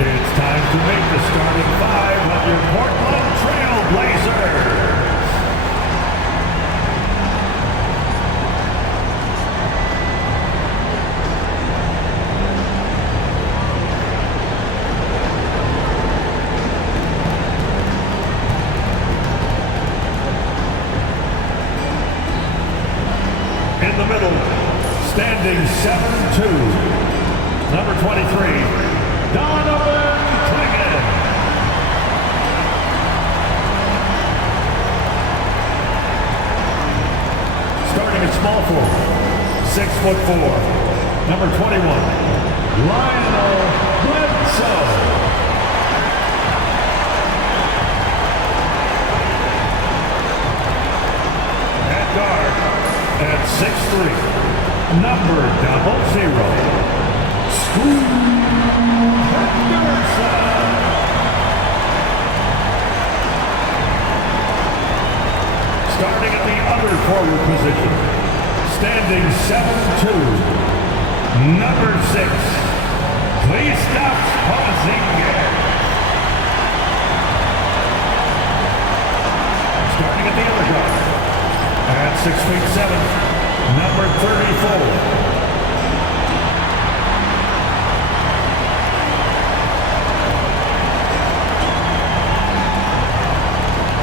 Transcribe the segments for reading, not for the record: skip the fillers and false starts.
It's time to make the starting five of your Portland Trail Blazers. In the middle, standing 7'2", number 23, Donovan Clingan. Starting at small forward, 6'4", number 21, Lionel Bledsoe. At guard, at 6'3", number 00, Scoot Henderson. Starting at the other forward position, standing 7'2", number 6, Kristaps Porzingis. Starting at the other guard, at 6'7", number 34.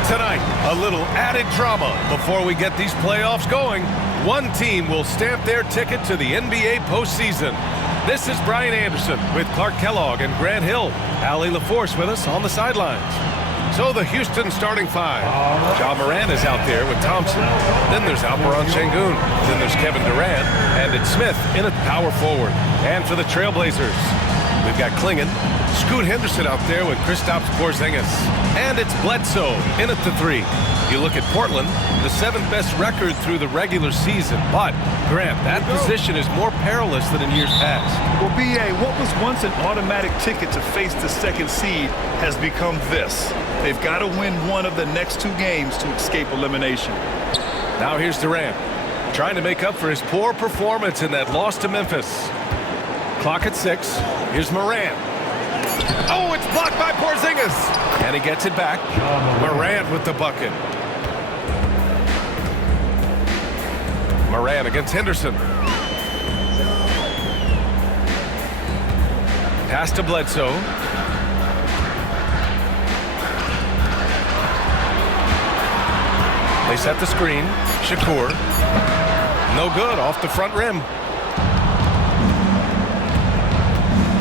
Tonight, a little added drama before we get these playoffs going. One team will stamp their ticket to the NBA postseason. This is Brian Anderson with Clark Kellogg and Grant Hill. Allie LaForce with us on the sidelines. So the Houston starting five. Ja Morant is out there with Thompson. Then there's Alperen Sengun. Then there's Kevin Durant. And it's Smith in at power forward. And for the Trailblazers, we've got Clingan, Scoot Henderson out there with Kristaps Porzingis. And it's Bledsoe in at the 3. You look at Portland, the 7th best record through the regular season. But, Grant, that position is more perilous than in years past. Well, B.A., what was once an automatic ticket to face the second seed has become this. They've got to win one of the next 2 games to escape elimination. Now here's Durant, trying to make up for his poor performance in that loss to Memphis. Clock at 6. Here's Morant. Oh, it's blocked by Porzingis. And he gets it back. Morant with the bucket. Morant against Henderson. Pass to Bledsoe. They set the screen. Shakur. No good, off the front rim.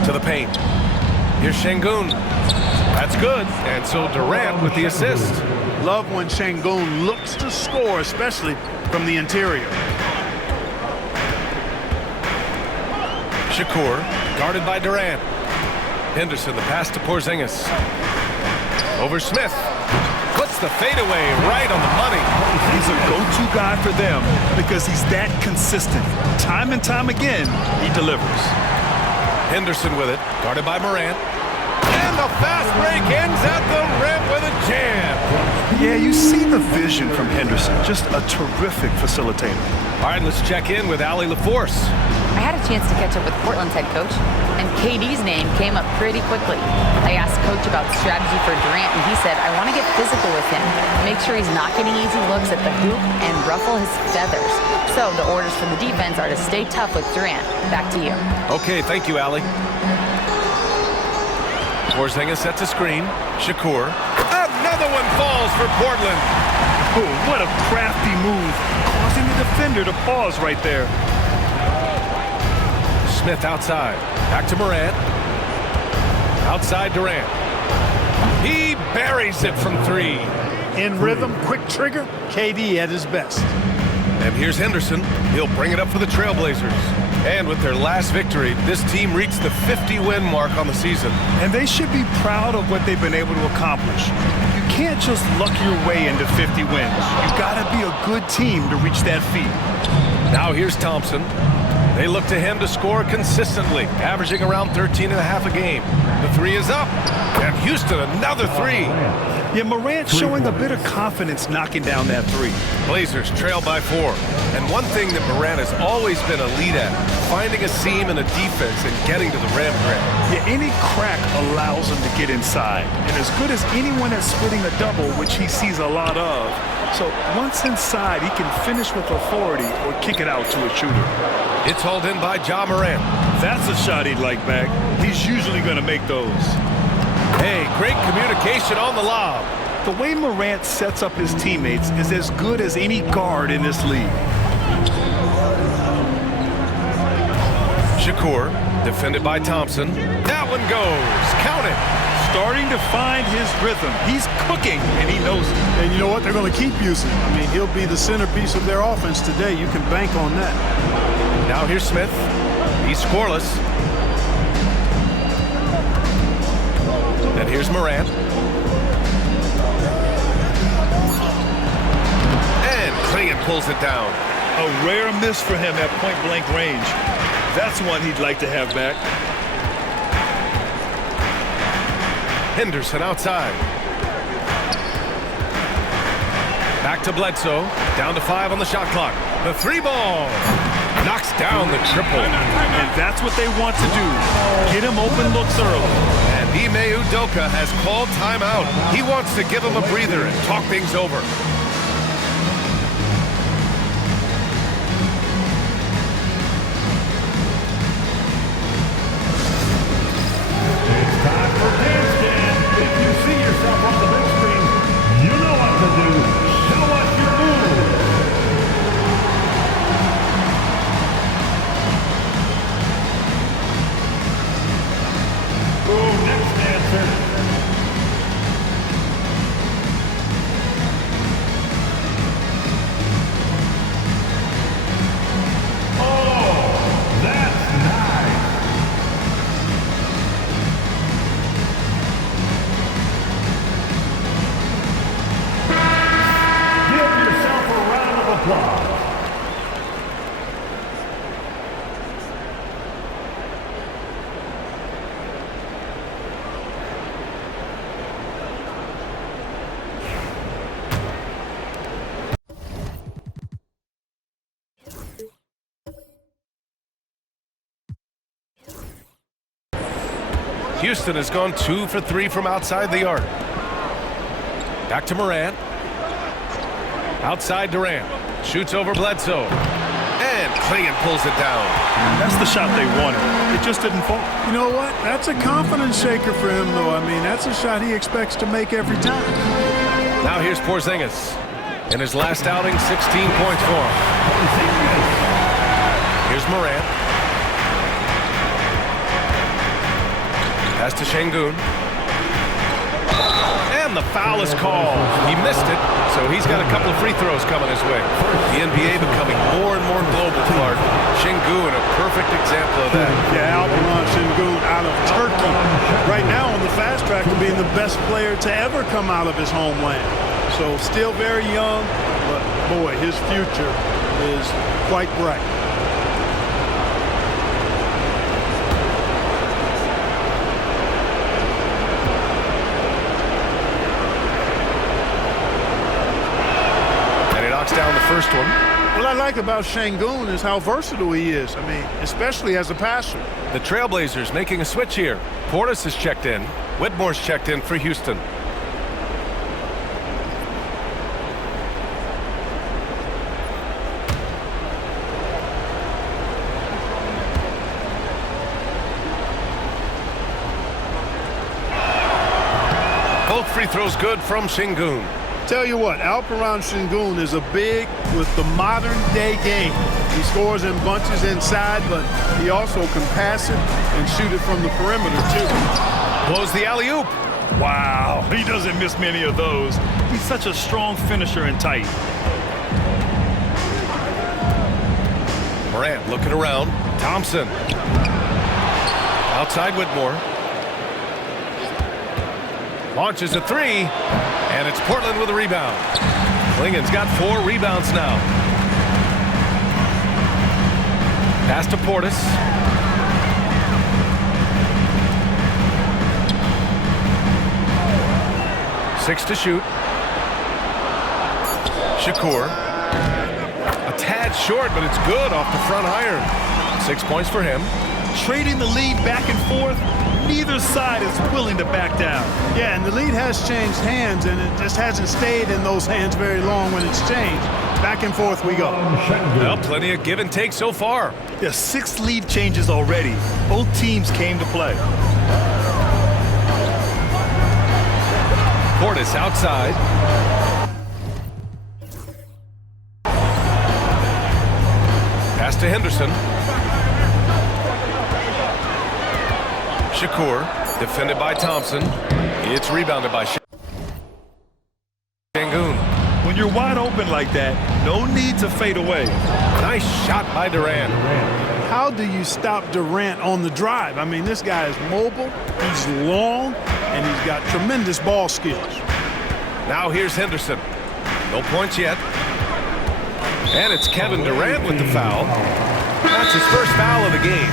To the paint. Here's Sengun. That's good. And so Durant with the assist. Love when Sengun looks to score, especially from the interior. Shakur, guarded by Durant. Henderson, the pass to Porzingis. Over Smith. Puts the fadeaway right on the money. He's a go-to guy for them because he's that consistent. Time and time again, he delivers. Henderson with it, guarded by Morant. And the fast break ends at the rim with a jam. Yeah, you see the vision from Henderson. Just a terrific facilitator. All right, let's check in with Allie LaForce. I had a chance to catch up with Portland's head coach, and KD's name came up pretty quickly. I asked Coach about strategy for Durant, and he said, I want to get physical with him, make sure he's not getting easy looks at the hoop, and ruffle his feathers. So the orders for the defense are to stay tough with Durant. Back to you. Okay, thank you, Allie. Porzingis sets a screen. Shakur. Another one falls for Portland. Oh, what a crafty move, causing the defender to pause right there. Smith outside. Back to Morant. Outside Durant. He buries it from 3. In rhythm, quick trigger, KD at his best. And here's Henderson. He'll bring it up for the Trailblazers. And with their last victory, this team reached the 50-win mark on the season. And they should be proud of what they've been able to accomplish. You can't just luck your way into 50 wins. You gotta be a good team to reach that feat. Now here's Thompson. They look to him to score consistently, averaging around 13.5 a game. The three is up, and Houston another three. Yeah, Morant showing a bit of confidence knocking down that three. Blazers trail by 4. And one thing that Morant has always been elite at, finding a seam in a defense and getting to the rim. Yeah, any crack allows him to get inside. And as good as anyone at splitting a double, which he sees a lot of. So once inside, he can finish with authority or kick it out to a shooter. It's hauled in by Ja Morant. That's a shot he'd like back. He's usually going to make those. Hey, great communication on the lob. The way Morant sets up his teammates is as good as any guard in this league. Shakur, defended by Thompson. That one goes. Count it. Starting to find his rhythm. He's cooking, and he knows it. And you know what? They're going to keep using him. I mean, he'll be the centerpiece of their offense today. You can bank on that. Now here's Smith. He's scoreless. And here's Morant. And Clingan pulls it down. A rare miss for him at point-blank range. That's one he'd like to have back. Henderson outside. Back to Bledsoe. Down to 5 on the shot clock. The three ball. Knocks down the triple. And that's what they want to do. Get him open looks early. And Ime Udoka has called timeout. He wants to give him a breather and talk things over. It's time for Dance Jam. If you see yourself on the big screen, you know what to do. Show us your move. Next dancer. Oh, that's nice. Give yourself a round of applause. Houston has gone 2 for 3 from outside the arc. Back to Morant. Outside Durant. Shoots over Bledsoe. And Clingan pulls it down. That's the shot they wanted. It just didn't fall. You know what? That's a confidence shaker for him, though. I mean, that's a shot he expects to make every time. Now here's Porzingis. In his last outing, 16 points for him. Here's Morant. Pass to Şengün. And the foul is called. He missed it, so he's got a couple of free throws coming his way. The NBA becoming more and more global, Clark. Şengün, a perfect example of that. Yeah, Alperen Şengün out of Turkey. Right now on the fast track to being the best player to ever come out of his homeland. So still very young, but boy, his future is quite bright. Down the first one. What I like about Şengün is how versatile he is. I mean, especially as a passer. The Trailblazers making a switch here. Portis is checked in. Whitmore's checked in for Houston. Both free throws good from Şengün. Tell you what, Alperen Şengün is a big with the modern-day game. He scores in bunches inside, but he also can pass it and shoot it from the perimeter, too. Blows the alley-oop. Wow, he doesn't miss many of those. He's such a strong finisher and tight. Morant looking around. Thompson. Outside Whitmore. Launches a three, and it's Portland with a rebound. Clingan's got 4 rebounds now. Pass to Portis. Six to shoot. Shakur. A tad short, but it's good off the front iron. 6 points for him. Trading the lead back and forth, neither side is willing to back down. Yeah, and the lead has changed hands, and it just hasn't stayed in those hands very long when it's changed. Back and forth we go. Well, plenty of give and take so far. There's 6 lead changes already. Both teams came to play. Portis outside. Pass to Henderson. Shakur, defended by Thompson. It's rebounded by Şengün. When you're wide open like that, no need to fade away. Nice shot by Durant. How do you stop Durant on the drive? I mean, this guy is mobile, he's long, and he's got tremendous ball skills. Now here's Henderson. No points yet. And it's Kevin Durant with the foul. That's his first foul of the game.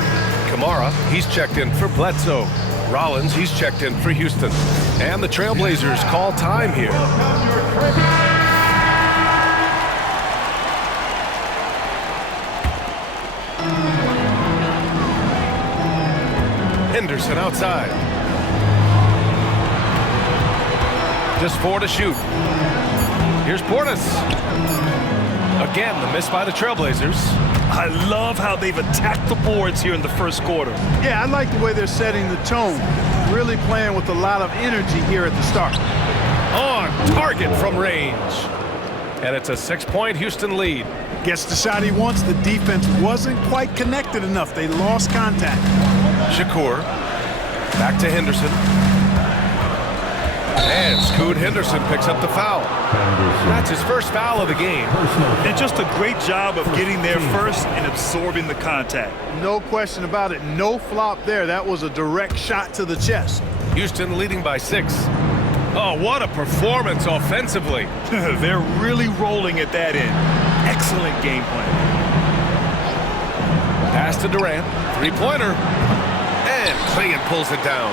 Kamara, he's checked in for Bledsoe. Rollins, he's checked in for Houston. And the Trailblazers call time here. Henderson outside. Just 4 to shoot. Here's Portis. Again, the miss by the Trailblazers. I love how they've attacked the boards here in the first quarter. Yeah, I like the way they're setting the tone. Really playing with a lot of energy here at the start. On target from range. And it's a 6-point Houston lead. Gets the shot he wants. The defense wasn't quite connected enough. They lost contact. Shakur. Back to Henderson. And Scoot Henderson picks up the foul. That's his first foul of the game. And just a great job of getting there first and absorbing the contact. No question about it. No flop there. That was a direct shot to the chest. Houston leading by 6. Oh, what a performance offensively. They're really rolling at that end. Excellent game plan. Pass to Durant. 3-pointer. And Clingan pulls it down.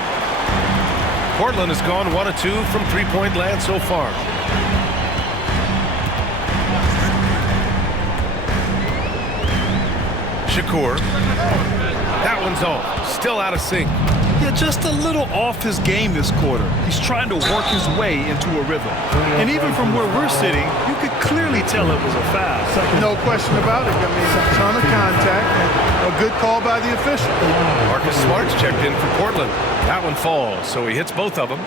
Portland has gone 1 of 2 from 3-point land so far. Shakur. That one's off. Still out of sync. Yeah, just a little off his game this quarter. He's trying to work his way into a rhythm. And even from where we're sitting, you could clearly tell it was a foul. No question about it. I mean, a ton of contact and a good call by the official. Marcus Smart's checked in for Portland. That one falls, so he hits both of them.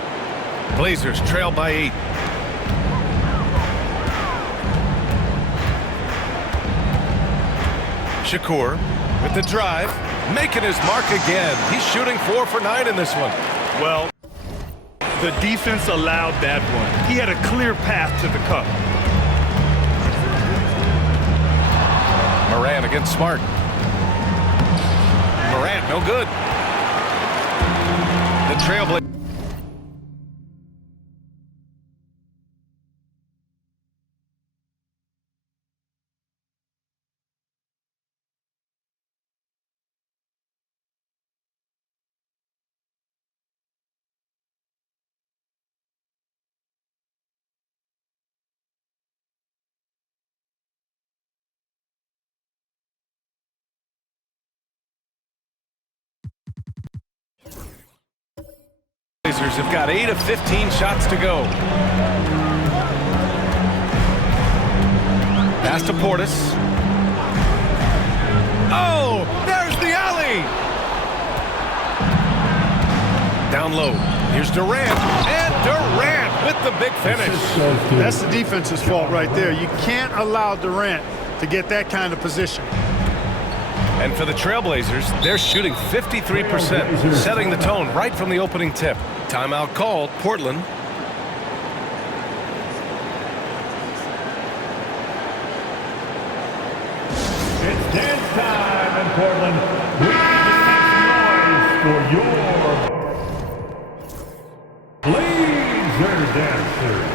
Blazers trail by 8. Shakur with the drive, making his mark again. He's shooting 4 for 9 in this one. Well, the defense allowed that one. He had a clear path to the cup. Morant against Smart. Morant, no good. The Trailblazers. Have got 8 of 15 shots to go. Pass to Portis. Oh, there's the alley. Down low. Here's Durant. And Durant with the big finish. That's the defense's fault right there. You can't allow Durant to get that kind of position. And for the Trailblazers, they're shooting 53%, setting the tone right from the opening tip. Timeout called, Portland. It's dance time in Portland. We need to make some noise for your Blazer dancers.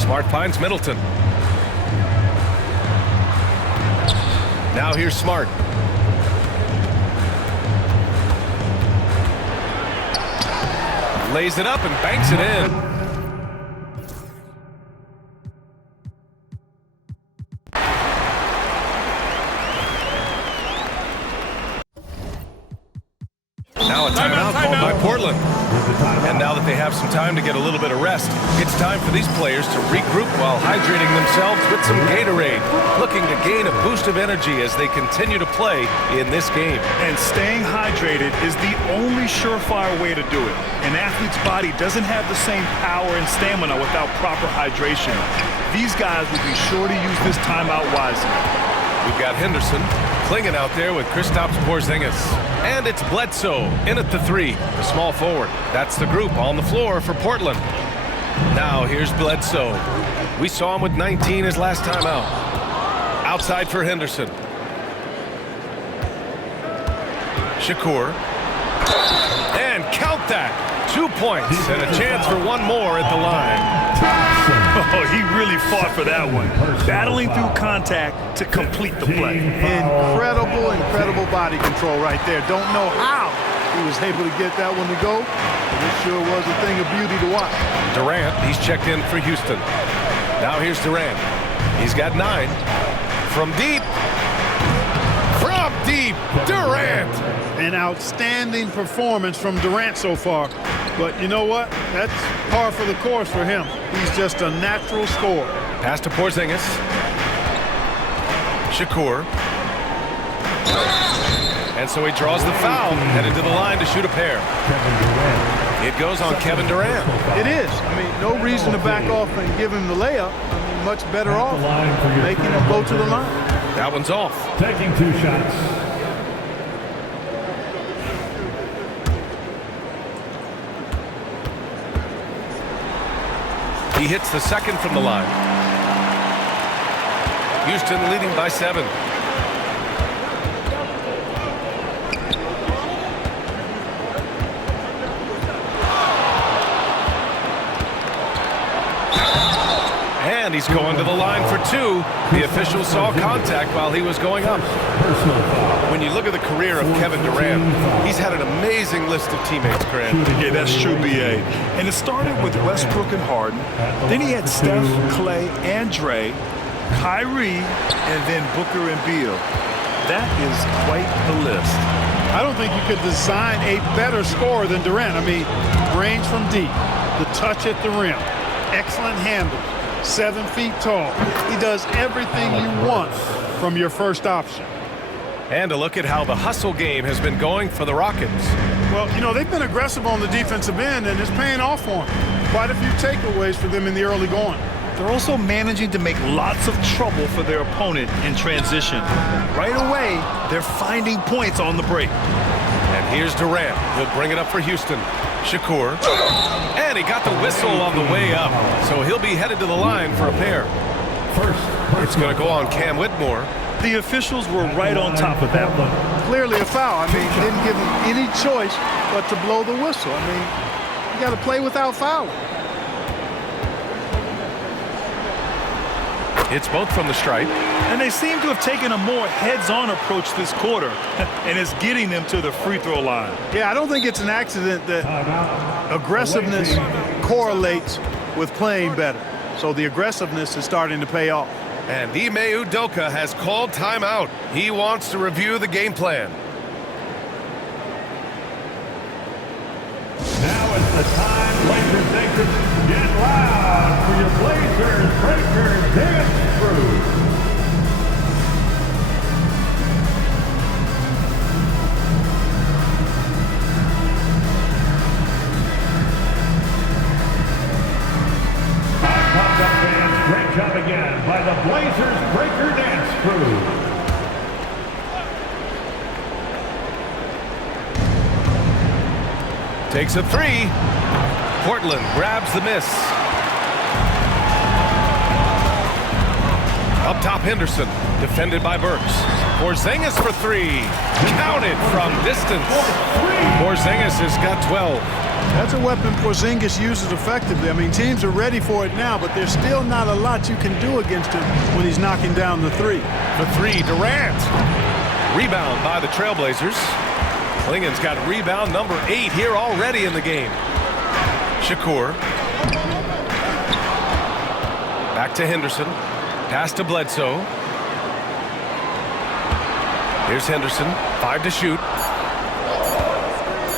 Smart finds Middleton. Now here's Smart. Lays it up and banks it in. Now a timeout called by Portland. And now that they have some time to get a little bit of rest, it's time for these players to regroup while hydrating themselves with some Gatorade, looking to gain a boost of energy as they continue to play in this game. And staying hydrated is the only surefire way to do it. An athlete's body doesn't have the same power and stamina without proper hydration. These guys will be sure to use this timeout wisely. We've got Henderson clinging out there with Kristaps Porzingis. And it's Bledsoe in at the 3, the small forward. That's the group on the floor for Portland. Now here's Bledsoe. We saw him with 19 his last time out. Outside for Henderson. Shakur. And count that. 2 points and a chance for one more at the line. Oh, he really fought for that one. Battling through contact to complete the play. Incredible body control right there. Don't know how he was able to get that one to go, but it sure was a thing of beauty to watch. Durant, he's checked in for Houston. Now here's Durant. He's got 9. From deep. Durant. An outstanding performance from Durant so far. But you know what? That's par for the course for him. He's just a natural scorer. Pass to Porzingis. Shakur. And so he draws the foul, headed to the line to shoot a pair. It goes on Kevin Durant. It is. I mean, no reason to back off and give him the layup. I mean, much better off making him go to the line. That one's off. Taking 2 shots. He hits the second from the line. Houston leading by 7. And he's going to the line for 2. The official saw contact while he was going up. When you look at the career of Kevin Durant, he's had an amazing list of teammates, Grant. Yeah, that's true, B.A. And it started with Westbrook and Harden. Then he had Steph, Clay, and Dre, Kyrie, and then Booker and Beal. That is quite the list. I don't think you could design a better scorer than Durant. I mean, range from deep, the touch at the rim, excellent handle, 7 feet tall. He does everything you want from your first option. And a look at how the hustle game has been going for the Rockets. Well, you know, they've been aggressive on the defensive end, and it's paying off for them. Quite a few takeaways for them in the early going. They're also managing to make lots of trouble for their opponent in transition. Right away, they're finding points on the break. And here's Durant. He'll bring it up for Houston. Shakur. And he got the whistle on the way up. So he'll be headed to the line for a pair. It's going to go on Cam Whitmore. The officials were right on top of that one. Clearly a foul. I mean, didn't give him any choice but to blow the whistle. I mean, you got to play without fouling. It's both from the stripe. And they seem to have taken a more heads-on approach this quarter, and it's getting them to the free throw line. Yeah, I don't think it's an accident that aggressiveness correlates with playing better. So the aggressiveness is starting to pay off. And Ime Udoka has called timeout. He wants to review the game plan. Now is the time, Blazers Nation, get loud for your Blazers Breaker Dance Crew. Great job again by the Blazers Breaker Dance Crew. Takes a 3. Portland grabs the miss. Up top, Henderson, defended by Burks. Porzingis for 3. Counted from distance. Porzingis has got 12. That's a weapon Porzingis uses effectively. I mean, teams are ready for it now, but there's still not a lot you can do against him when he's knocking down the three. The three, Durant. Rebound by the Trailblazers. Klingen's got rebound number 8 here already in the game. Shakur. Back to Henderson. Pass to Bledsoe. Here's Henderson. 5 to shoot.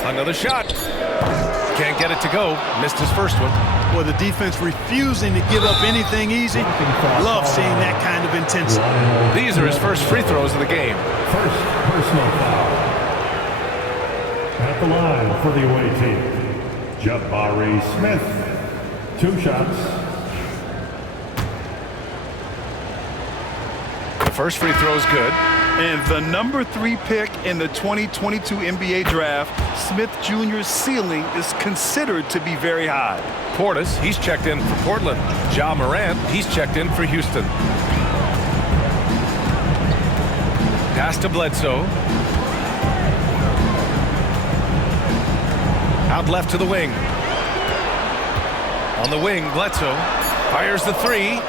Another shot. Can't get it to go. Missed his first one. Boy, the defense refusing to give up anything easy. Love seeing that kind of intensity. These are his first free throws of the game. First personal foul. At the line for the away team, Jabari Smith. 2 shots. The first free throw is good. And the number 3 pick in the 2022 NBA draft, Smith Jr.'s ceiling is considered to be very high. Portis, he's checked in for Portland. Ja Morant, he's checked in for Houston. Pass to Bledsoe. Out left to the wing. On the wing, Bledsoe fires the 3.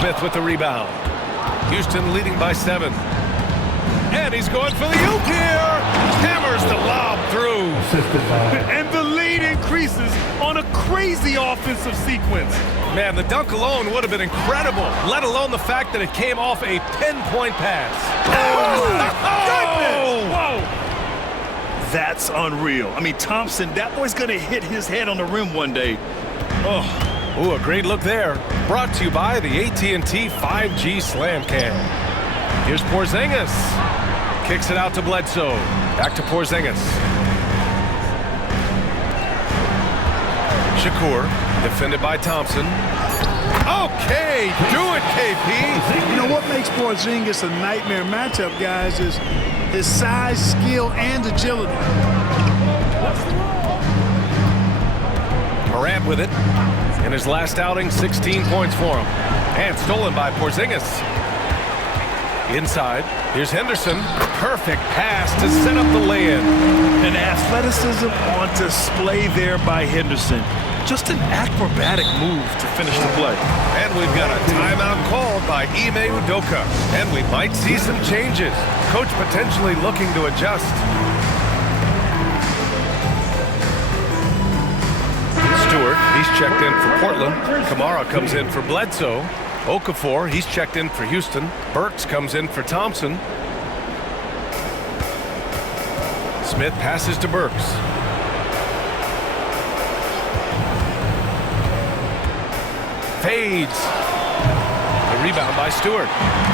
Smith with the rebound. Houston leading by 7. And he's going for the oop here. Hammers the lob through. And the lead increases on a crazy offensive sequence. Man, the dunk alone would have been incredible, let alone the fact that it came off a pinpoint pass. Oh, my goodness! Whoa! That's unreal. I mean, Thompson, that boy's going to hit his head on the rim one day. Oh. Ooh, a great look there. Brought to you by the AT&T 5G Slam Cam. Here's Porzingis. Kicks it out to Bledsoe. Back to Porzingis. Shakur, defended by Thompson. Okay, do it, KP. You know what makes Porzingis a nightmare matchup, guys, is his size, skill, and agility. Morant with it. In his last outing, 16 points for him. And stolen by Porzingis. Inside, here's Henderson. Perfect pass to set up the lay-in. An athleticism on display there by Henderson. Just an acrobatic move to finish the play. And we've got a timeout called by Ime Udoka. And we might see some changes. Coach potentially looking to adjust. Stewart, he's checked in for Portland. Kamara comes in for Bledsoe. Okafor, he's checked in for Houston. Burks comes in for Thompson. Smith passes to Burks. Fades. The rebound by Stewart.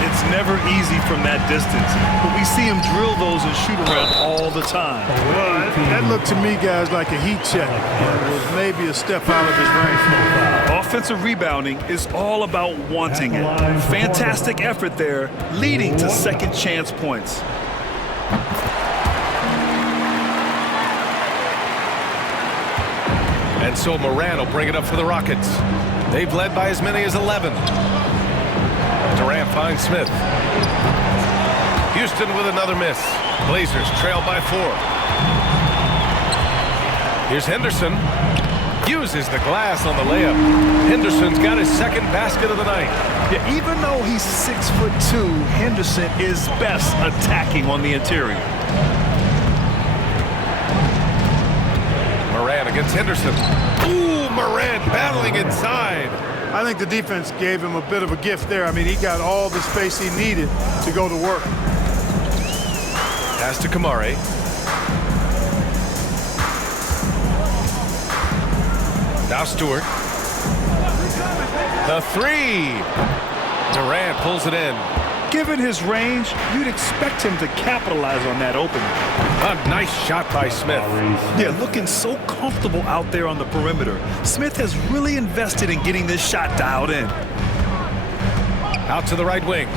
It's never easy from that distance, but we see him drill those and shoot around all the time. Well, that looked to me, guys, like a heat check. It was maybe a step out of his range. Offensive rebounding is all about wanting it. Fantastic effort there, leading to second chance points. And so Morant will bring it up for the Rockets. They've led by as many as 11. Durant finds Smith. Houston with another miss. Blazers trail by 4. Here's Henderson. Uses the glass on the layup. Henderson's got his second basket of the night. Yeah, even though he's 6'2", Henderson is best attacking on the interior. Morant against Henderson. Ooh, Morant battling inside. I think the defense gave him a bit of a gift there. I mean, he got all the space he needed to go to work. Pass to Kamari. Now Stewart. The 3. Durant pulls it in. Given his range, you'd expect him to capitalize on that opening. A nice shot by Smith. Yeah, looking so comfortable out there on the perimeter. Smith has really invested in getting this shot dialed in. Out to the right wing.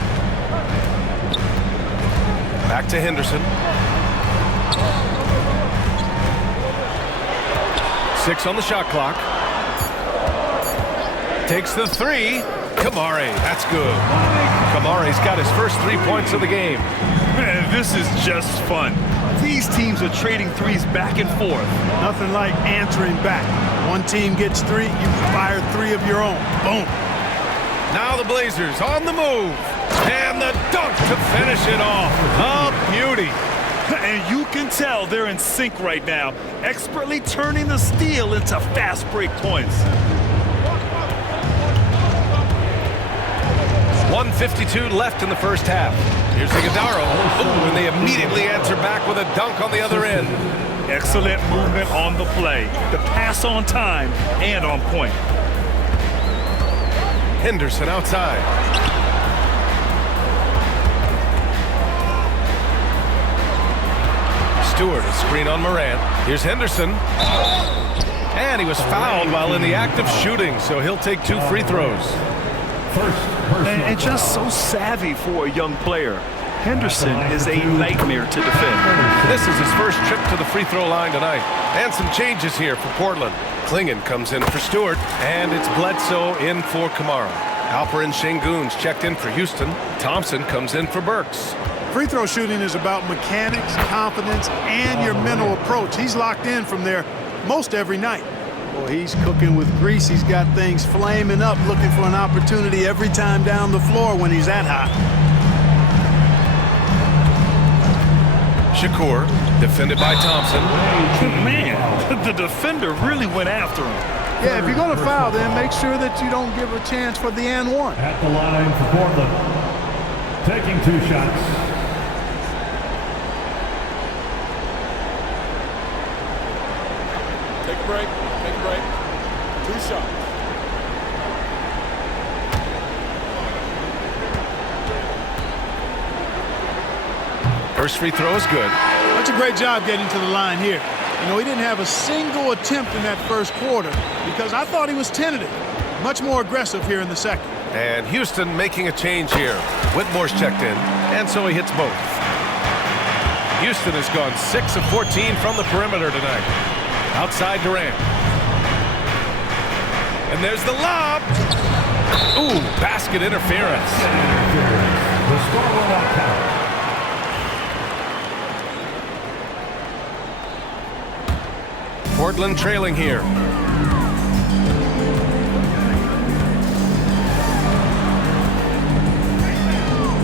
Back to Henderson. 6 on the shot clock. Takes the 3. Kamari, that's good. Kamari's got his first 3 points of the game. Man, this is just fun. These teams are trading threes back and forth. Nothing like answering back. One team gets 3, you fire 3 of your own. Boom. Now the Blazers on the move. And the dunk to finish it off. A beauty. And you can tell they're in sync right now, expertly turning the steal into fast break points. 1:52 left in the first half. Here's Iguodala. Ooh, and they immediately answer back with a dunk on the other end. Excellent movement on the play. The pass on time and on point. Henderson outside. Stewart, a screen on Morant. Here's Henderson. And he was fouled while in the act of shooting, so he'll take 2 free throws. And just so savvy for a young player. Henderson is a nightmare to defend. This is his first trip to the free throw line tonight. And some changes here for Portland. Klingon comes in for Stewart, and it's Bledsoe in for Kamara. Alperen Şengün's checked in for Houston. Thompson comes in for Burks. Free throw shooting is about mechanics, confidence, and your mental approach. He's locked in from there most every night. Well, he's cooking with grease. He's got things flaming up, looking for an opportunity every time down the floor when he's that hot. Shakur, defended by Thompson. Man, the defender really went after him. Yeah, if you're going to foul, then make sure that you don't give a chance for the and one. At the line for Portland. Taking 2 shots. Take a break. Take a break. 2 shots. First free throw is good. That's a great job getting to the line here. You know, he didn't have a single attempt in that first quarter because I thought he was tentative. Much more aggressive here in the second. And Houston making a change here. Whitmore's checked in, and so he hits both. Houston has gone 6 of 14 from the perimeter tonight. Outside Durant. And there's the lob. Ooh, basket interference. The score will not count. Portland trailing here.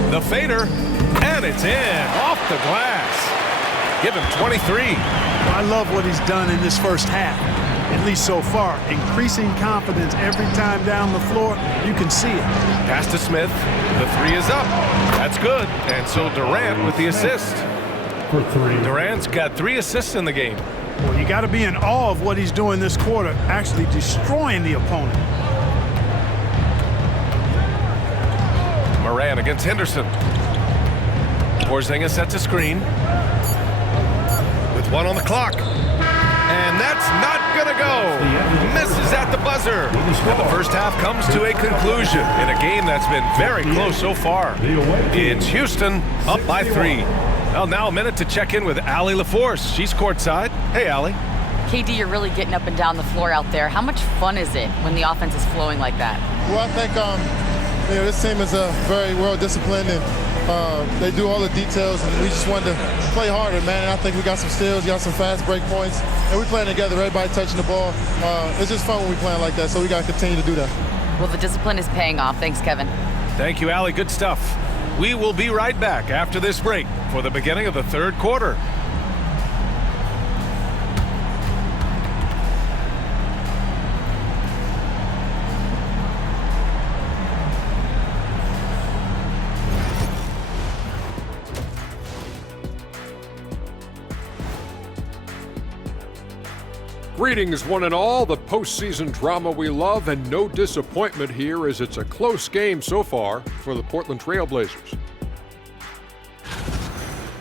The fader, and it's in, off the glass. Give him 23. I love what he's done in this first half, at least so far. Increasing confidence every time down the floor. You can see it. Pass to Smith. The 3 is up. That's good. And so Durant with the assist. For 3. Durant's got 3 assists in the game. Well, you got to be in awe of what he's doing this quarter, actually destroying the opponent. Morant against Henderson. Porzingis sets a screen. With 1 on the clock. And that's not going to go. Misses at the buzzer. And the first half comes to a conclusion in a game that's been very close so far. It's Houston up by 3. Well, now a minute to check in with Allie LaForce. She's courtside. Hey, Allie. KD, you're really getting up and down the floor out there. How much fun is it when the offense is flowing like that? Well, I think this team is very well disciplined, and they do all the details, and we just wanted to play harder, man. And I think we got some steals, got some fast break points, and we're playing together, everybody touching the ball. It's just fun when we playing like that, so we got to continue to do that. Well, the discipline is paying off. Thanks, Kevin. Thank you, Allie. Good stuff. We will be right back after this break for the beginning of the third quarter. Greetings, one and all. The postseason drama we love, and no disappointment here as it's a close game so far for the Portland Trail Blazers.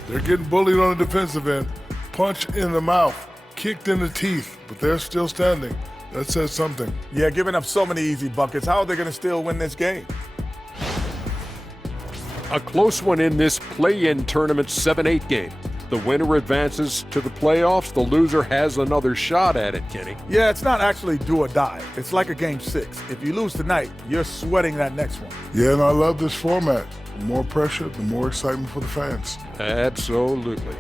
They're getting bullied on the defensive end, punched in the mouth, kicked in the teeth, but they're still standing. That says something. Yeah, giving up so many easy buckets. How are they going to still win this game? A close one in this play-in tournament 7-8 game. The winner advances to the playoffs. The loser has another shot at it, Kenny. Yeah, it's not actually do or die. It's like a game 6. If you lose tonight, you're sweating that next one. Yeah, and I love this format. The more pressure, the more excitement for the fans. Absolutely.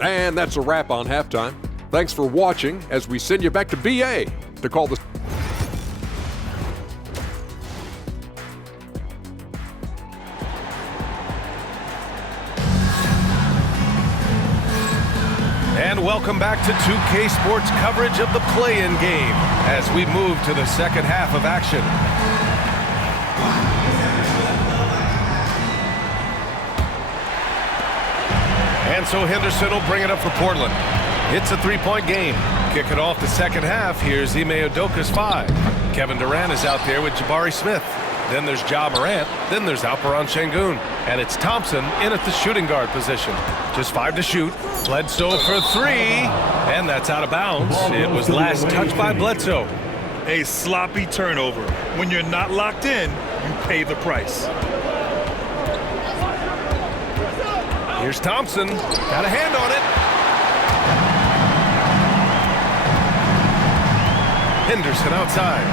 And that's a wrap on halftime. Thanks for watching as we send you back to BA to call the... And welcome back to 2K Sports coverage of the play-in game as we move to the second half of action. And so Henderson will bring it up for Portland. It's a three-point game. Kick it off the second half. Here's Ime Udoka's 5. Kevin Durant is out there with Jabari Smith. Then there's Ja Morant. Then there's Alperen Şengün. And it's Thompson in at the shooting guard position. Just 5 to shoot. Bledsoe for 3. And that's out of bounds. It was last touched by Bledsoe. A sloppy turnover. When you're not locked in, you pay the price. Here's Thompson. Got a hand on it. Henderson outside.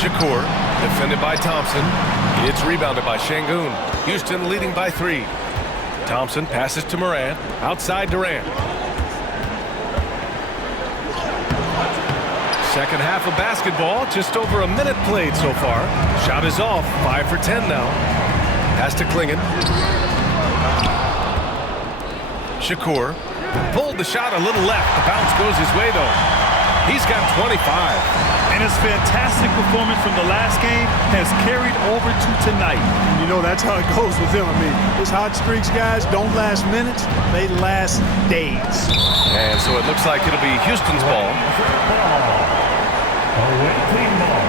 Shakur, defended by Thompson. It's rebounded by Şengün. Houston leading by 3. Thompson passes to Morant. Outside Durant. Second half of basketball, just over a minute played so far. Shot is off, 5 for 10 now. Pass to Clingan. Shakur pulled the shot a little left. The bounce goes his way though. He's got 25. And his fantastic performance from the last game has carried over to tonight. You know, that's how it goes with him. I mean, his hot streaks, guys, don't last minutes. They last days. And so it looks like it'll be Houston's ball. Away team ball.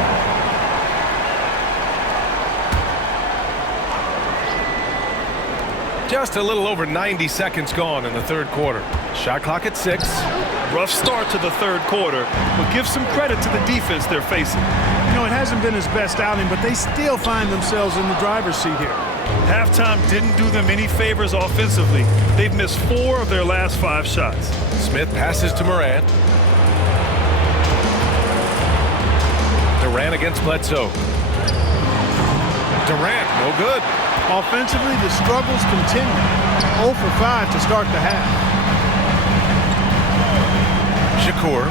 Just a little over 90 seconds gone in the third quarter. Shot clock at 6. Rough start to the third quarter, but give some credit to the defense they're facing. You know, it hasn't been his best outing, but they still find themselves in the driver's seat here. Halftime didn't do them any favors offensively. They've missed 4 of their last 5 shots. Smith passes to Morant. Durant against Bledsoe. Durant, no good. Offensively, the struggles continue. 0 for 5 to start the half. Shakur.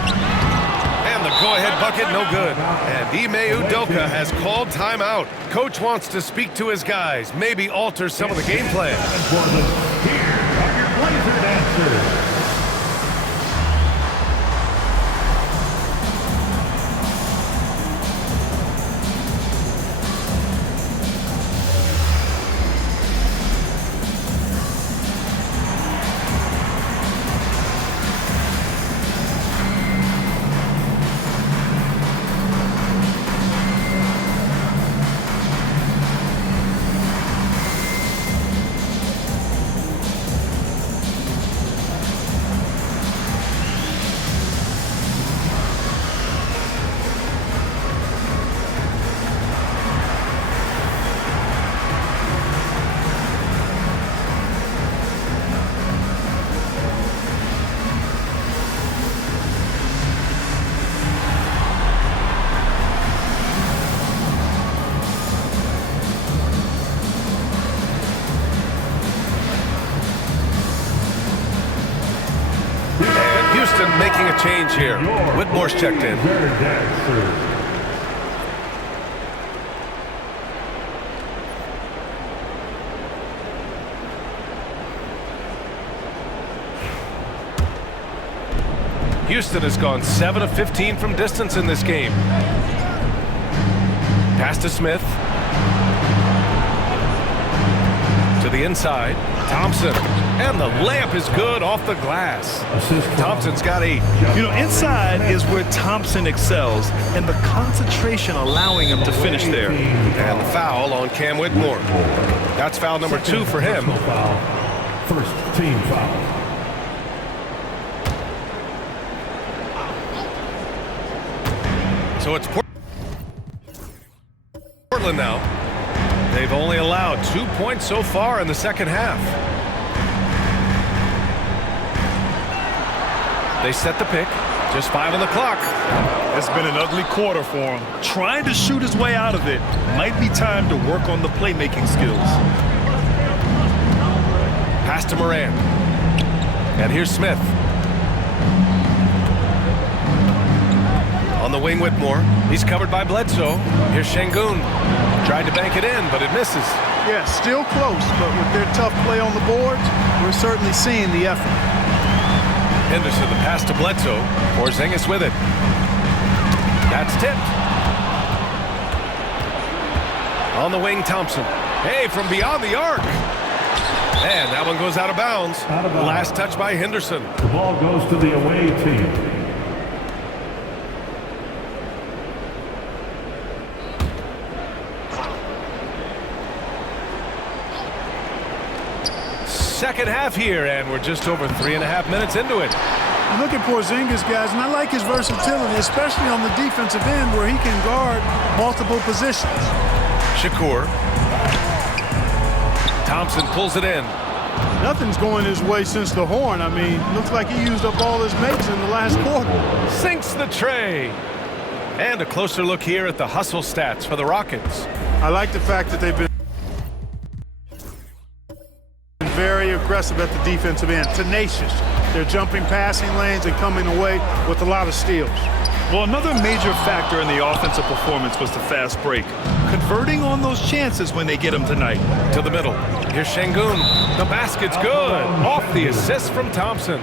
And the go-ahead bucket, no good. And Ime Udoka has called timeout. Coach wants to speak to his guys, maybe alter some of the game plan. Here are your Blazer dancers. Houston making a change here. Whitmore's checked in. Houston has gone 7 of 15 from distance in this game. Pass to Smith. To the inside. Thompson. And the layup is good off the glass. Thompson's got 8. You know, inside is where Thompson excels, and the concentration allowing him to finish there. And the foul on Cam Whitmore. That's foul number 2 for him. First team foul. So it's Portland now. They've only allowed 2 points so far in the second half. They set the pick. Just 5 on the clock. It's been an ugly quarter for him. Trying to shoot his way out of it. Might be time to work on the playmaking skills. Pass to Moran. And here's Smith. On the wing, Whitmore. He's covered by Bledsoe. Here's Şengün. Tried to bank it in, but it misses. Yeah, still close, but with their tough play on the boards, we're certainly seeing the effort. Henderson, the pass to Bledsoe. Porzingis with it. That's tipped. On the wing, Thompson. Hey, from beyond the arc. And that one goes out of bounds. Last touch by Henderson. The ball goes to the away team. Second half here, and we're just over 3.5 minutes into it. You look at Porzingis, guys, and I like his versatility, especially on the defensive end where he can guard multiple positions. Shakur. Thompson pulls it in. Nothing's going his way since the horn. I mean, looks like he used up all his mates in the last quarter. Sinks the tray. And a closer look here at the hustle stats for the Rockets. I like the fact that they've been very aggressive at the defensive end, tenacious. They're jumping passing lanes and coming away with a lot of steals. Well, another major factor in the offensive performance was the fast break. Converting on those chances when they get them tonight. To the middle. Here's Şengün. The basket's good. Off the assist from Thompson.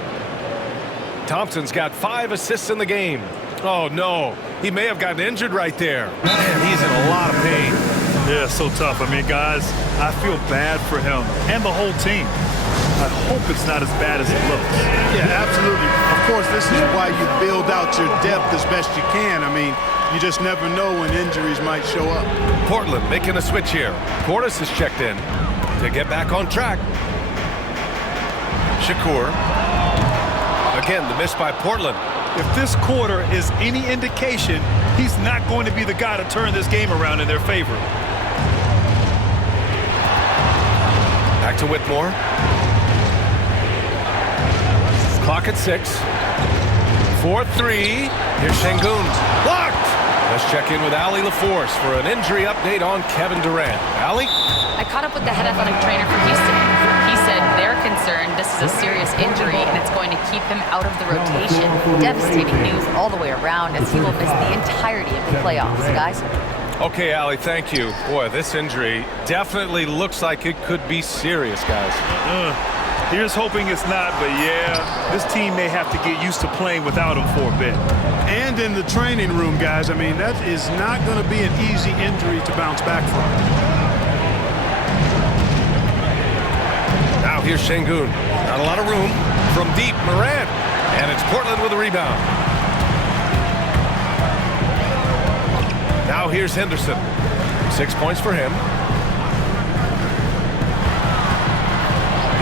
Thompson's got 5 assists in the game. Oh, no. He may have gotten injured right there. Man, he's in a lot of pain. Yeah, so tough. I mean, guys, I feel bad for him and the whole team. I hope it's not as bad as it looks. Yeah, absolutely. Of course, this is why you build out your depth as best you can. I mean, you just never know when injuries might show up. Portland making a switch here. Portis is checked in to get back on track. Shakur. Again, the miss by Portland. If this quarter is any indication, he's not going to be the guy to turn this game around in their favor. Back to Whitmore. Clock at 6. 4-3. Here's Şengün. Blocked! Let's check in with Allie LaForce for an injury update on Kevin Durant. Allie? I caught up with the head athletic trainer for Houston. He said they're concerned this is a serious injury and it's going to keep him out of the rotation. Devastating news all the way around as he will miss the entirety of the playoffs, guys. Okay, Allie, thank you. Boy, this injury definitely looks like it could be serious, guys. Here's hoping it's not, but yeah, this team may have to get used to playing without him for a bit. And in the training room, guys, I mean, that is not going to be an easy injury to bounce back from. Now here's Şengün. Not a lot of room. From deep, Morant. And it's Portland with a rebound. Now here's Henderson. 6 points for him.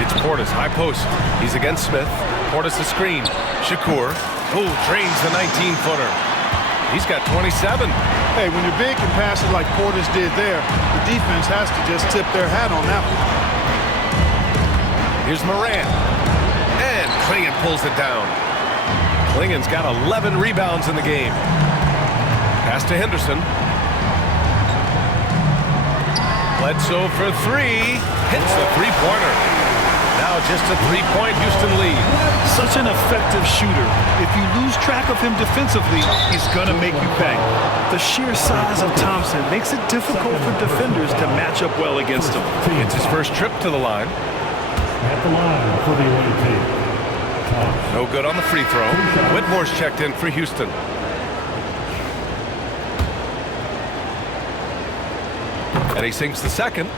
It's Portis, high post. He's against Smith. Portis a screen. Shakur. Oh, drains the 19-footer. He's got 27. Hey, when you're big and pass it like Portis did there, the defense has to just tip their hat on that one. Here's Moran. And Clingan pulls it down. Clingan's got 11 rebounds in the game. Pass to Henderson. Bledsoe for 3. Hits the three-pointer. Now just a 3-point Houston lead. Such an effective shooter. If you lose track of him defensively, he's going to make you pay. The sheer size of Thompson makes it difficult for defenders to match up well against him. It's his first trip to the line. At the line for the away team. No good on the free throw. Whitmore's checked in for Houston. And he sinks the second.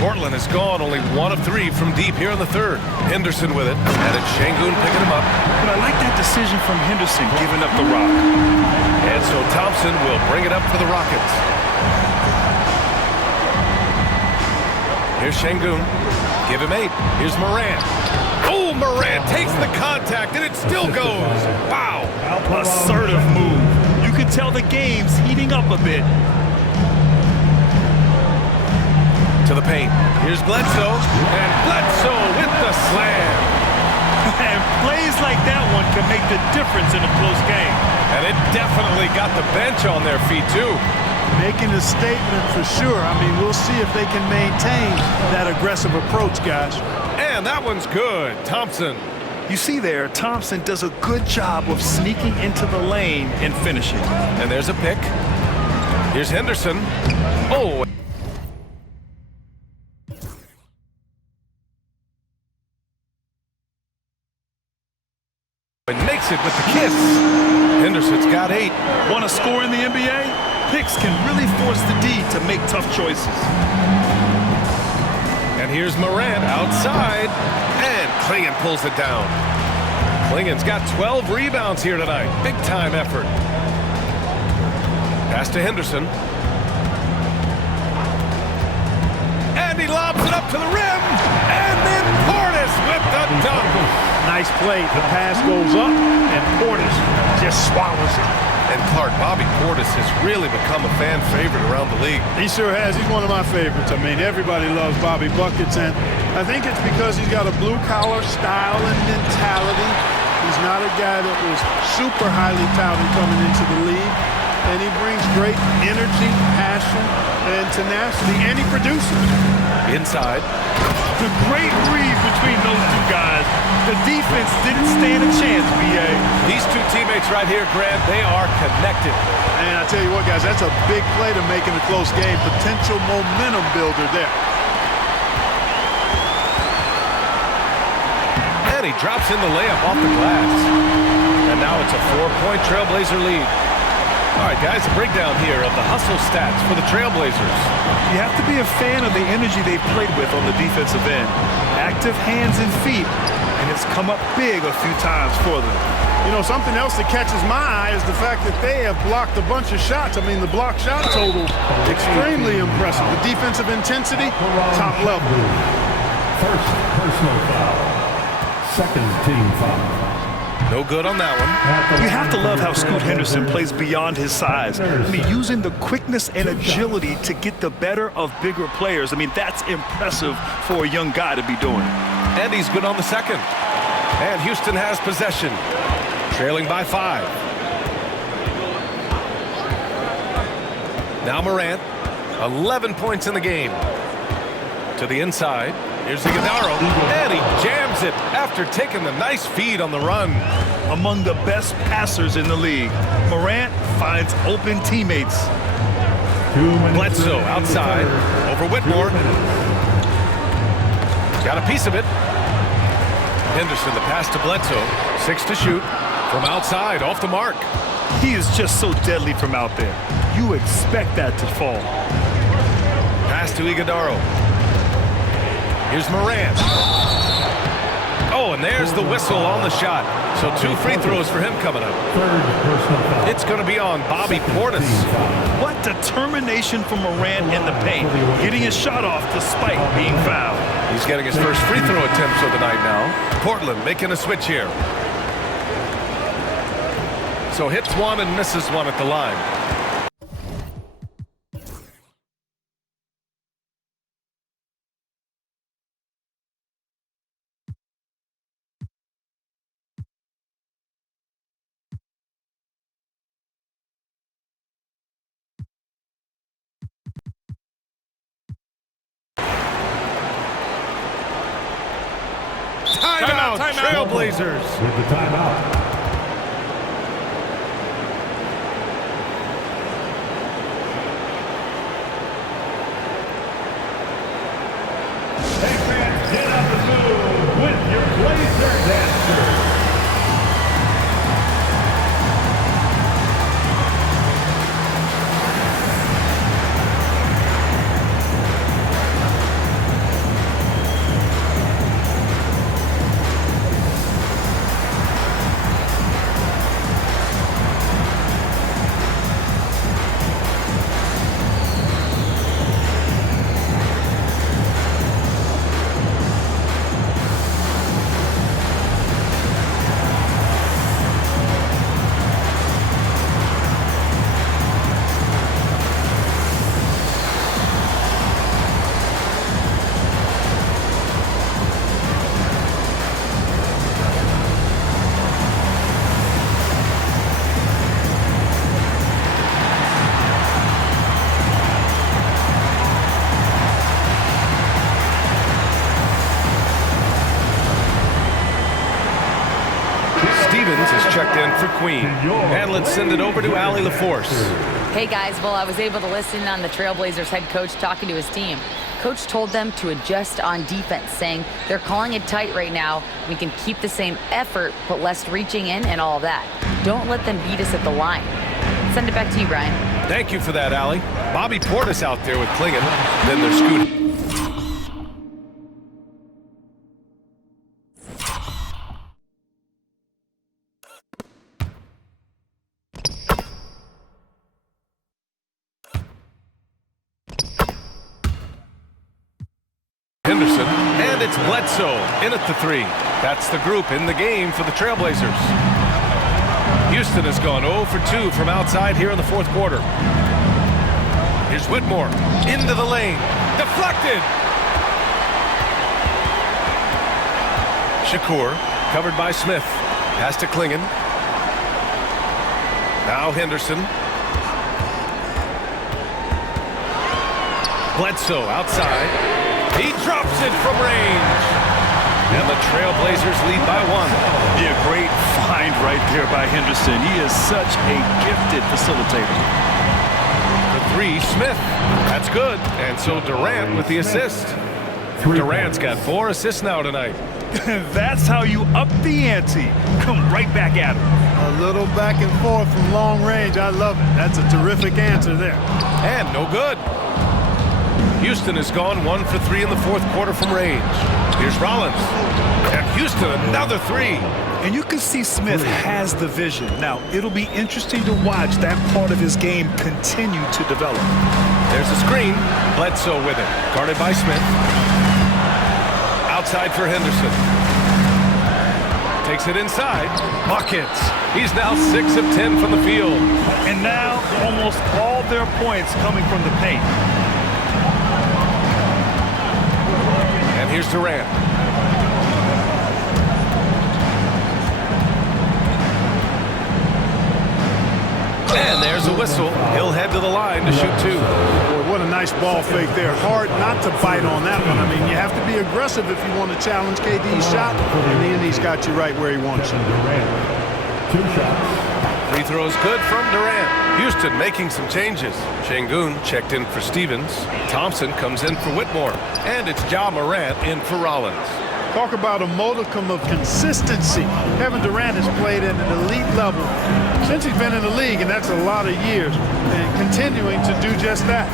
Portland has gone only 1 of 3 from deep here in the third. Henderson with it, and it's Şengün picking him up. But I like that decision from Henderson giving up the rock. And so Thompson will bring it up for the Rockets. Here's Şengün. Give him 8. Here's Moran. Oh, Moran takes the contact, and it still goes. Wow. Assertive move. You could tell the game's heating up a bit. To the paint. Here's Bledsoe, and Bledsoe with the slam. And plays like that one can make the difference in a close game. And it definitely got the bench on their feet, too. Making a statement for sure. I mean, we'll see if they can maintain that aggressive approach, guys. And that one's good. Thompson. You see there, Thompson does a good job of sneaking into the lane and finishing. And there's a pick. Here's Henderson. Oh. And makes it with the kiss. Henderson's got 8. Want to score in the NBA? Picks can really force the D to make tough choices. And here's Morant outside. And Klingon pulls it down. Klingon's got 12 rebounds here tonight. Big time effort. Pass to Henderson. And he lobs it up to the rim. And then Portis with the dunk. Nice play. The pass goes up, and Portis just swallows it. And Clark, Bobby Portis has really become a fan favorite around the league. He sure has. He's one of my favorites. I mean, everybody loves Bobby Buckets, and I think it's because he's got a blue-collar style and mentality. He's not a guy that was super highly touted coming into the league, and he brings great energy, passion, and tenacity, and he produces. Inside. The great read between those two guys. The defense didn't stand a chance, B.A. These two teammates right here, Grant, they are connected. And I tell you what, guys, that's a big play to make in a close game. Potential momentum builder there. And he drops in the layup off the glass. And now it's a 4-point Trailblazer lead. All right, guys, a breakdown here of the hustle stats for the Trailblazers. You have to be a fan of the energy they've played with on the defensive end. Active hands and feet, and it's come up big a few times for them. You know, something else that catches my eye is the fact that they have blocked a bunch of shots. I mean, the block shot total, extremely impressive. The defensive intensity, top level. First personal foul. Second team foul. No good on that one. You have to love how Scoot Henderson plays beyond his size. I mean, using the quickness and agility to get the better of bigger players. I mean, that's impressive for a young guy to be doing. And he's good on the second. And Houston has possession. Trailing by 5. Now Morant. 11 points in the game. To the inside. Here's Iguodala, and he jams it after taking the nice feed on the run. Among the best passers in the league, Morant finds open teammates. Bledsoe outside, over Whitmore. Got a piece of it. Henderson, the pass to Bledsoe. 6 to shoot. From outside, off the mark. He is just so deadly from out there. You expect that to fall. Pass to Iguodala. Here's Morant. Oh, and there's the whistle on the shot. So 2 free throws for him coming up. Third personal foul. It's going to be on Bobby Portis. What determination from Morant in the paint, getting his shot off despite being fouled. He's getting his first free throw attempts of the night now. Portland making a switch here. So hits one and misses one at the line. Timeout, Trailblazers. With the timeout. Hey fans, get on the move with your Blazer Dancers. checked in for Queen. And let's send it over to Allie LaForce. Hey guys, well, I was able to listen on the Trailblazers head coach talking to his team. Coach told them to adjust on defense, saying they're calling it tight right now. We can keep the same effort, but less reaching in and all of that. Don't let them beat us at the line. Send it back to you, Brian. Thank you for that, Allie. Bobby Portis out there with Klingon. Then there's Scooter. Henderson, and it's Bledsoe in at the 3. That's the group in the game for the Trailblazers. Houston has gone 0 for 2 from outside here in the fourth quarter. Here's Whitmore into the lane, deflected. Shakur covered by Smith, pass to Klingon. Now Henderson. Bledsoe outside. He drops it from range. And the Trailblazers lead by 1. Be a great find right there by Henderson. He is such a gifted facilitator. The 3, Smith. That's good. And so Durant with the assist. Durant's got 4 assists now tonight. That's how you up the ante. Come right back at him. A little back and forth from long range. I love it. That's a terrific answer there. And no good. Houston has gone 1 for 3 in the fourth quarter from range. Here's Rollins. And Houston, another 3. And you can see Smith has the vision. Now, it'll be interesting to watch that part of his game continue to develop. There's a screen. Bledsoe with it. Guarded by Smith. Outside for Henderson. Takes it inside. Buckets. He's now 6 of 10 from the field. And now, almost all their points coming from the paint. And here's Durant. And there's a whistle. He'll head to the line to shoot 2. Boy, what a nice ball fake there. Hard not to bite on that one. I mean, you have to be aggressive if you want to challenge KD's shot. And then he's got you right where he wants you. 2 shots. Free throws good from Durant. Houston making some changes. Şengün checked in for Stevens. Thompson comes in for Whitmore. And it's Ja Morant in for Rollins. Talk about a modicum of consistency. Kevin Durant has played at an elite level since he's been in the league, and that's a lot of years. And continuing to do just that.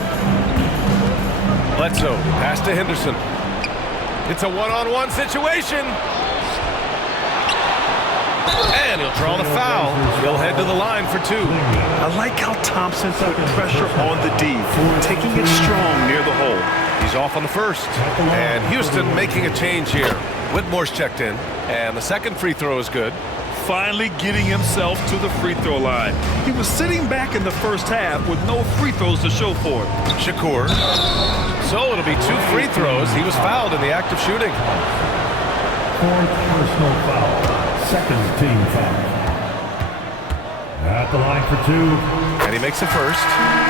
Bledsoe, pass to Henderson. It's a one-on-one situation. And he'll draw the foul. He'll head to the line for 2. I like how Thompson put pressure on the D, taking it strong near the hole. He's off on the first. And Houston making a change here. Whitmore's checked in. And the second free throw is good. Finally getting himself to the free throw line. He was sitting back in the first half with no free throws to show for it. Shakur. So it'll be 2 free throws. He was fouled in the act of shooting. 4th personal foul. 2nd team foul. At the line for 2. And he makes the first.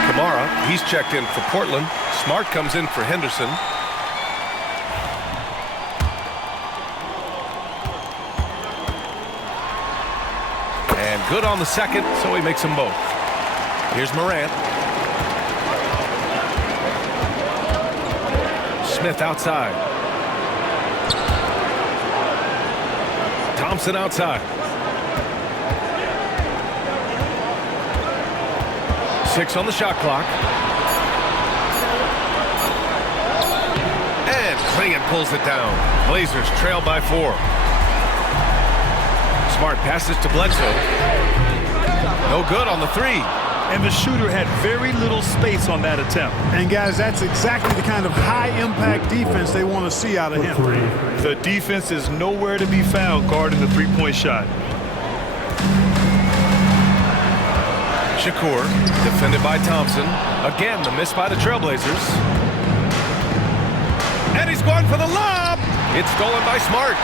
Kamara, he's checked in for Portland. Smart comes in for Henderson. And good on the second, so he makes them both. Here's Morant. Smith outside. Thompson outside. 6 on the shot clock. And Klingon pulls it down. Blazers trail by 4. Smart passes to Bledsoe. No good on the 3. And the shooter had very little space on that attempt. And guys, that's exactly the kind of high-impact defense they want to see out of him. The defense is nowhere to be found guarding the three-point shot. Shakur, defended by Thompson. Again, the miss by the Trailblazers. And he's going for the lob. It's stolen by Smart.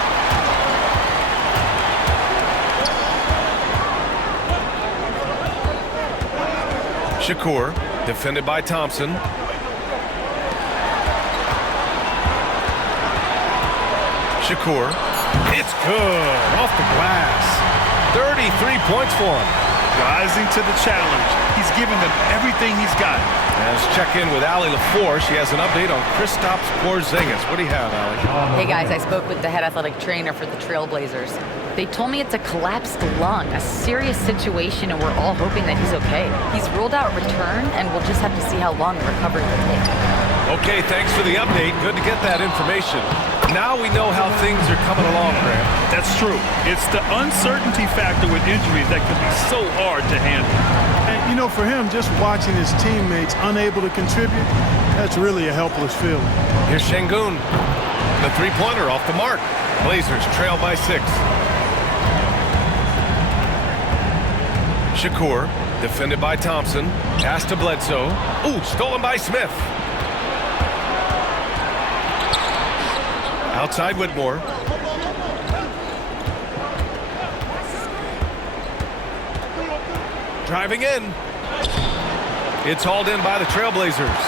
Shakur, defended by Thompson. Shakur, it's good, off the glass. 33 points for him. Rising to the challenge. He's giving them everything he's got. Let's check in with Allie LaFour. She has an update on Kristaps Porzingis. What do you have, Allie? Hey guys, I spoke with the head athletic trainer for the Trailblazers. They told me it's a collapsed lung, a serious situation, and we're all hoping that he's okay. He's ruled out return, and we'll just have to see how long the recovery will take. Okay, thanks for the update. Good to get that information. Now we know how things are coming along, Graham. That's true. It's the uncertainty factor with injuries that can be so hard to handle. And, you know, for him, just watching his teammates unable to contribute, that's really a helpless feeling. Here's Şengün. The three-pointer off the mark. Blazers trail by 6. Shakur, defended by Thompson. Pass to Bledsoe. Ooh, stolen by Smith. Outside Whitmore. Driving in. It's hauled in by the Trailblazers.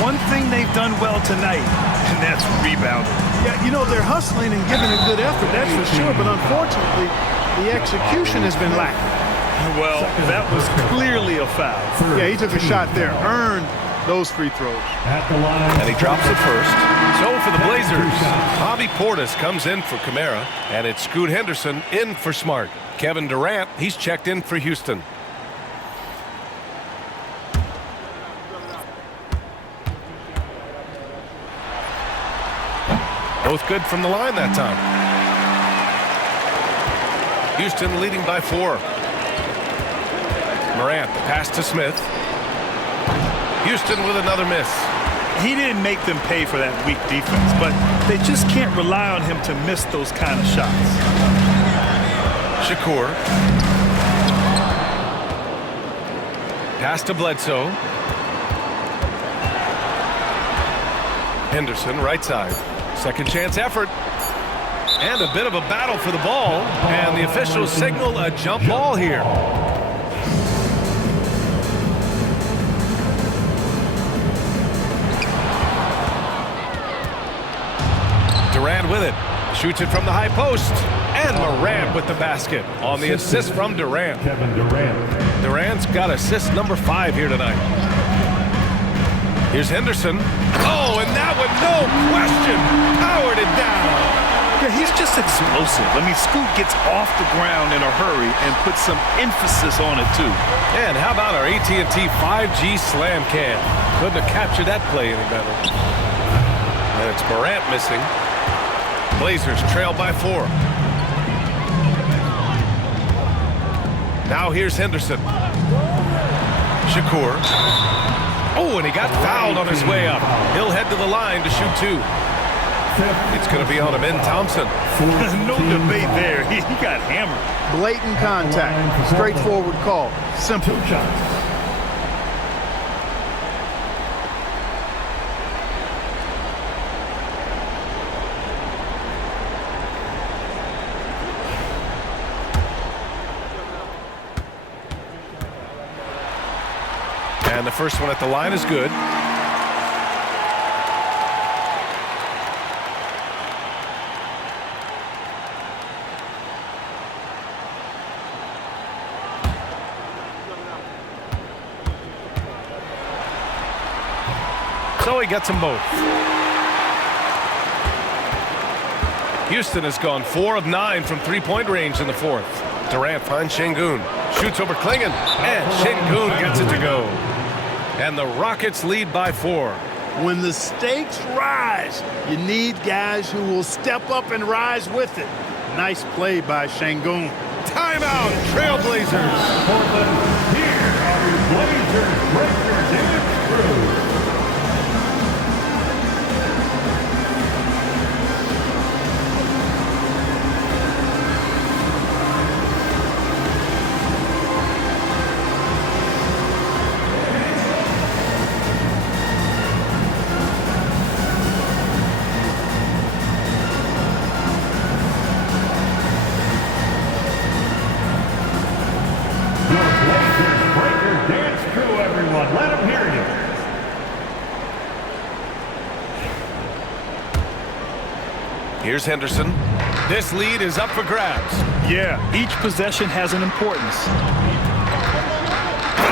One thing they've done well tonight, and that's rebounding. Yeah, you know, they're hustling and giving a good effort, that's for sure, but unfortunately, the execution has been lacking. Well, that was clearly a foul. Yeah, he took a shot there, earned those free throws. At the line. And he drops it first. So for the Blazers, Bobby Portis comes in for Kamara, and it's Scoot Henderson in for Smart. Kevin Durant, he's checked in for Houston. Both good from the line that time. Houston leading by 4. Morant, pass to Smith. Houston with another miss. He didn't make them pay for that weak defense, but they just can't rely on him to miss those kind of shots. Shakur. Pass to Bledsoe. Henderson, right side. Second chance effort. And a bit of a battle for the ball. And the officials signal a jump ball here. Durant with it. Shoots it from the high post. And Morant with the basket on the assist from Durant. Kevin Durant. Durant's got assist number 5 here tonight. Here's Henderson. Oh, and that one, no question, powered it down. Yeah, he's just explosive. I mean, Scoot gets off the ground in a hurry and puts some emphasis on it, too. And how about our AT&T 5G Slam Cam? Couldn't have captured that play any better. And it's Morant missing. Blazers trail by 4. Now here's Henderson. Shakur. Oh, and he got fouled on his way up. He'll head to the line to shoot 2. It's going to be on him in Thompson. No debate there. He got hammered. Blatant contact. Straightforward call. Simple. 2 shots. And the first one at the line is good. So he gets them both. Houston has gone 4 of 9 from three-point range in the 4th. Durant finds Şengün. Shoots over Klingon. And Şengün gets it to go. And the Rockets lead by 4. When the stakes rise, you need guys who will step up and rise with it. Nice play by Şengün. Timeout, Trailblazers. Portland, here are your Blazers Breaker Dance Crew. Here's Henderson. This lead is up for grabs. Yeah, each possession has an importance.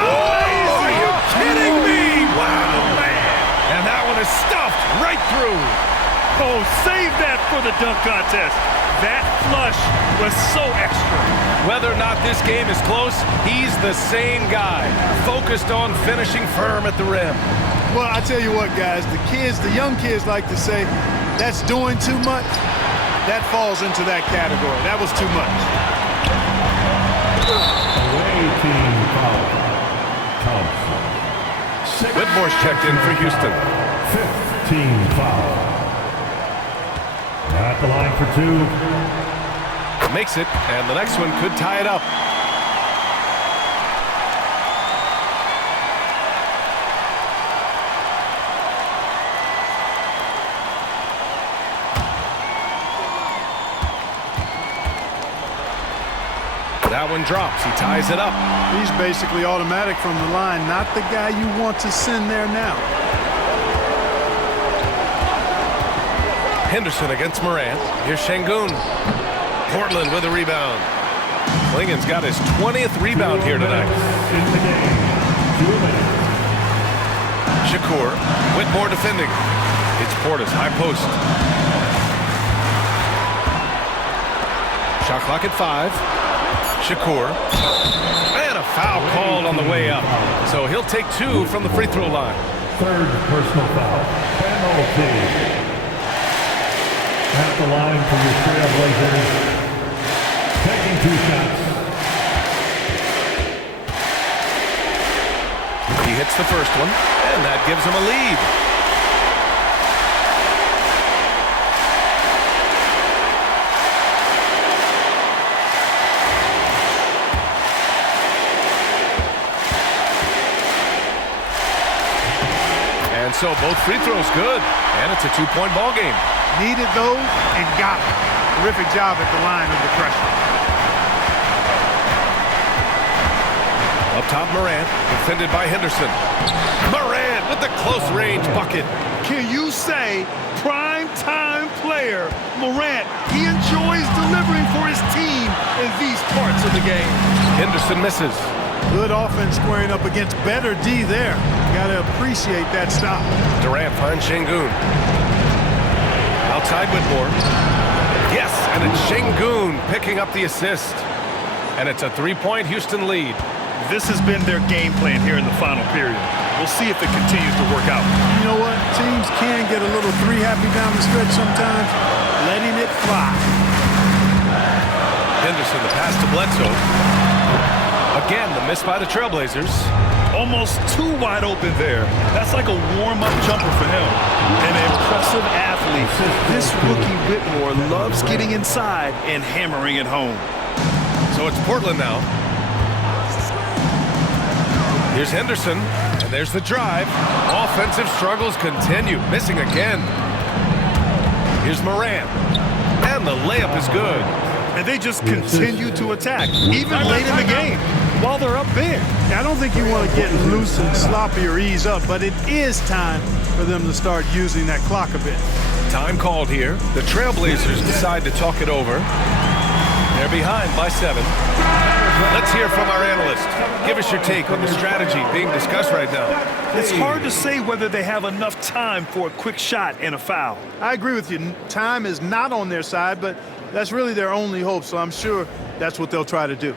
Oh, are you kidding me? Wow, man. And that one is stuffed right through. Oh, save that for the dunk contest. That flush was so extra. Whether or not this game is close, he's the same guy, focused on finishing firm at the rim. Well, I tell you what, guys, the young kids like to say, that's doing too much. That falls into that category. That was too much. Away team foul. Thompson. Whitmore's checked in for Houston. 15 foul. At the line for 2. Makes it, and the next one could tie it up. That one drops. He ties it up. He's basically automatic from the line, not the guy you want to send there now. Henderson against Morant. Here's Şengün. Portland with a rebound. Klingen's got his 20th rebound here tonight. In the game. 2 minutes. Shakur. Whitmore defending. It's Portis, high post. Shot clock at 5. Shakur. And a foul called on the way up. So he'll take 2 from the free throw line. 3rd personal foul. Penalty. At the line for your Trailblazers. Taking 2 shots. He hits the first one, and that gives him a lead. And so both free throws good, and it's a 2-point ball game. Needed those and got them. Terrific job at the line under pressure. Up top, Morant, defended by Henderson. Morant with the close-range bucket. Can you say prime-time player Morant? He enjoys delivering for his team in these parts of the game. Henderson misses. Good offense squaring up against better D there. Got to appreciate that stop. Durant finds Şengün. Outside Whitmore. Yes, and it's Şengün picking up the assist. And it's a 3-point Houston lead. This has been their game plan here in the final period. We'll see if it continues to work out. You know what? Teams can get a little 3-happy down the stretch sometimes. Letting it fly. Henderson, the pass to Bledsoe. Again, the miss by the Trailblazers. Almost too wide open there. That's like a warm-up jumper for him. An impressive athlete. This rookie Whitmore loves getting inside and hammering it home. So it's Portland now. Here's Henderson, and there's the drive. Offensive struggles continue, missing again. Here's Morant, and the layup is good. And they just continue to attack, even late in the game, while they're up big. I don't think you want to get loose and sloppy or ease up, but it is time for them to start using that clock a bit. Time called here. The Trailblazers decide to talk it over. They're behind by 7. Let's hear from our analyst. Give us your take on the strategy being discussed right now. It's hard to say whether they have enough time for a quick shot and a foul. I agree with you. Time is not on their side, but that's really their only hope, so I'm sure that's what they'll try to do.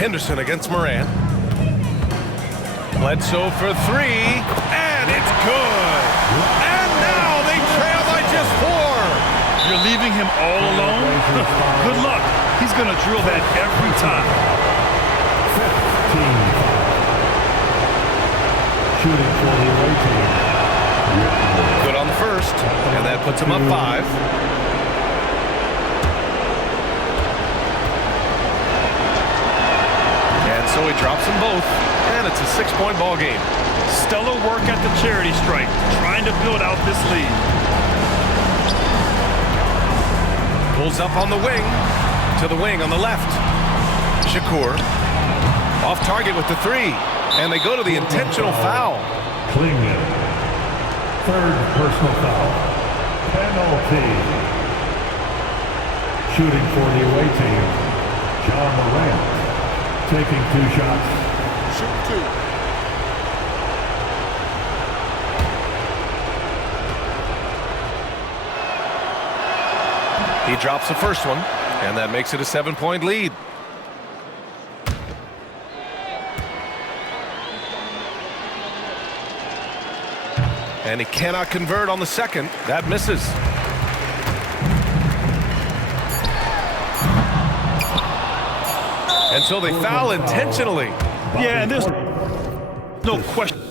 Henderson against Morant. Bledsoe for 3, and it's good. And now they trail by just 4. You're leaving him all alone? Good luck. He's going to drill that every time. 15. Shooting for the away team. Good on the first, and that puts him up 5. So he drops them both, and it's a 6-point ball game. Stellar work at the charity stripe, trying to build out this lead. Pulls up on the wing, to the wing on the left. Shakur, off target with the 3, and they go to the intentional foul. Klingman. Third personal foul. Penalty. Shooting for the away team, John Morant. Taking 2 shots. Shoot 2. He drops the first one, and that makes it a 7-point lead. And he cannot convert on the second. That misses. And so they foul intentionally. Yeah, and there's no question.